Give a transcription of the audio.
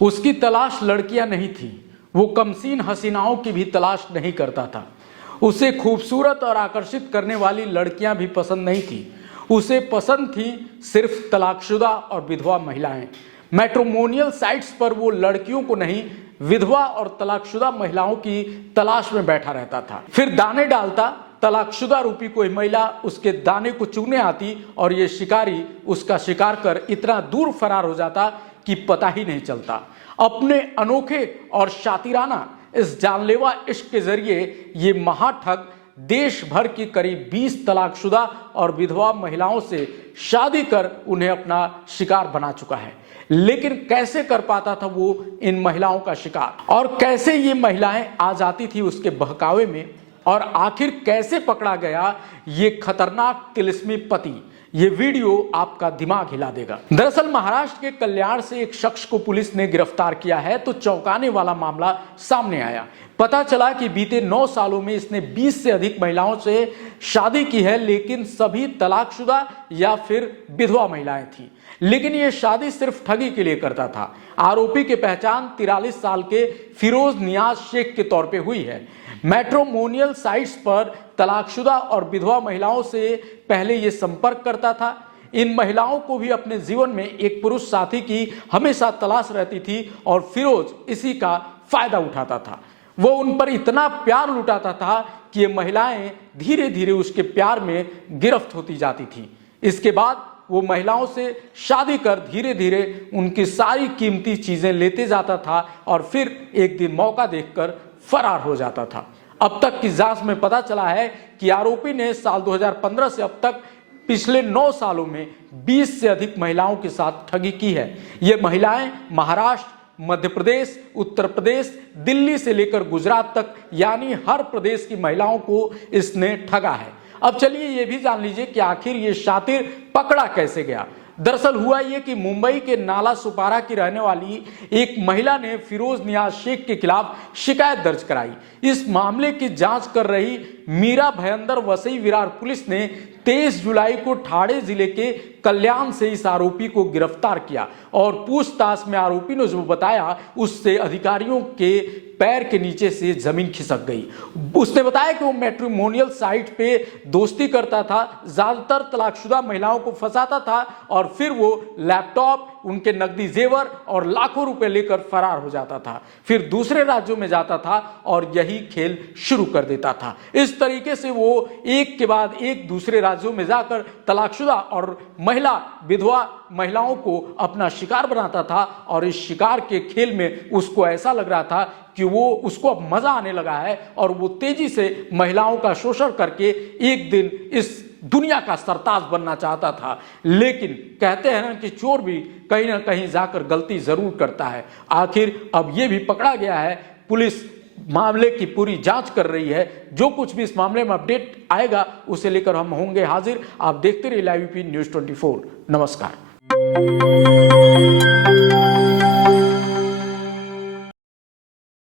उसकी तलाश लड़कियां नहीं थी, वो कमसीन हसीनाओं की भी तलाश नहीं करता था। उसे खूबसूरत और आकर्षित करने वाली लड़कियां भी पसंद नहीं थी। उसे पसंद थी सिर्फ तलाकशुदा और विधवा महिलाएं। मैट्रिमोनियल साइट्स पर वो लड़कियों को नहीं, विधवा और तलाकशुदा महिलाओं की तलाश में बैठा रहता था। फिर दाने डालता, तलाकशुदा रूपी कोई महिला उसके दाने को चुगने आती और ये शिकारी उसका शिकार कर इतना दूर फरार हो जाता कि पता ही नहीं चलता। अपने अनोखे और शातिराना इस जानलेवा इश्क के जरिए ये महाठग देश भर की करीब 20 तलाकशुदा और विधवा महिलाओं से शादी कर उन्हें अपना शिकार बना चुका है। लेकिन कैसे कर पाता था वो इन महिलाओं का शिकार, और कैसे ये महिलाएं आ जाती थी उसके बहकावे में, और आखिर कैसे पकड़ा गया ये खतरनाक तिलिस्मी पति, ये वीडियो आपका दिमाग हिला देगा। दरअसल महाराष्ट्र के कल्याण से एक शख्स को पुलिस ने गिरफ्तार किया है तो चौंकाने वाला मामला सामने आया। पता चला कि बीते 9 सालों में इसने 20 से अधिक महिलाओं से शादी की है, लेकिन सभी तलाकशुदा या फिर विधवा महिलाएं थीं। लेकिन यह शादी सिर्फ ठगी के लिए करता था। आरोपी की पहचान 43 साल के फिरोज नियाज शेख के तौर पे हुई है। मैट्रिमोनियल साइट्स पर तलाकशुदा और विधवा महिलाओं से पहले ये संपर्क करता था। इन महिलाओं को भी अपने जीवन में एक पुरुष साथी की हमेशा तलाश रहती थी और फिरोज इसी का फायदा उठाता था। वो उन पर इतना प्यार लुटाता था कि ये महिलाएं धीरे धीरे उसके प्यार में गिरफ्त होती जाती थीं। इसके बाद वो महिलाओं से शादी कर धीरे धीरे उनकी सारी कीमती चीजें लेते जाता था और फिर एक दिन मौका देखकर फरार हो जाता था। अब तक की जांच में पता चला है कि आरोपी ने साल 2015 से अब तक पिछले 9 सालों में 20 से अधिक महिलाओं के साथ ठगी की है। ये महिलाएं महाराष्ट्र, मध्य प्रदेश, उत्तर प्रदेश, दिल्ली से लेकर गुजरात तक, यानी हर प्रदेश की महिलाओं को इसने ठगा है। अब चलिए ये भी जान लीजिए कि आखिर ये शातिर पकड़ा कैसे गया। दरअसल हुआ ये कि मुंबई के नाला सुपारा की रहने वाली एक महिला ने फिरोज नियाज शेख के खिलाफ शिकायत दर्ज कराई। इस मामले की जांच कर रही मीरा भयंदर वसई विरार पुलिस ने 23 जुलाई को ठाणे जिले के कल्याण से इस आरोपी को गिरफ्तार किया और पूछताछ में आरोपी ने जो बताया उससे अधिकारियों के पैर के नीचे से जमीन खिसक गई। उसने बताया कि वो मैट्रिमोनियल साइट पे दोस्ती करता था, ज्यादातर तलाकशुदा महिलाओं को फंसाता था और फिर वो लैपटॉप, उनके नकदी जेवर और लाखों रुपए लेकर फरार हो जाता था। फिर दूसरे राज्यों में जाता था और यही खेल शुरू कर देता था। इस तरीके से वो एक के बाद एक दूसरे राज्यों में जाकर तलाकशुदा और विधवा महिलाओं को अपना शिकार बनाता था और इस शिकार के खेल में उसको ऐसा लग रहा था कि उसको अब मजा आने लगा है और वो तेजी से महिलाओं का शोषण करके एक दिन इस दुनिया का सरताज बनना चाहता था। लेकिन कहते हैं ना कि चोर भी कहीं ना कहीं जाकर गलती जरूर करता है। आखिर अब ये भी पकड़ा गया है। पुलिस मामले की पूरी जांच कर रही है। जो कुछ भी इस मामले में अपडेट आएगा उसे लेकर हम होंगे हाजिर। आप देखते रहिए लाइव यूपी न्यूज़ 24। नमस्कार।